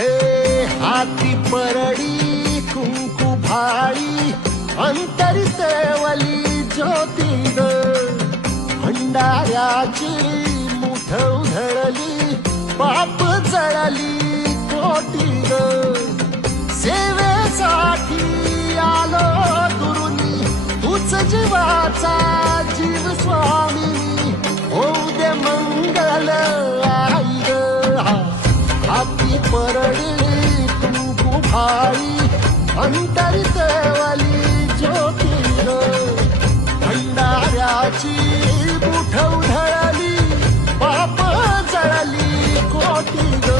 हे हाती परडी कुंकू भाळी अंतरी तेवली ज्योती ग भंडाऱ्याची मुठ उधळली पाप जळली कोटी ग सेवेसाठी आलो दुरुनी तूच जीवाचा जीव स्वामी होऊ दे मंगल आई ग हाती परडी कुंकू भाळी अंतरी तेवली ज्योती ग भंडाऱ्याची मुठ उधळली पाप जळली कोटी ग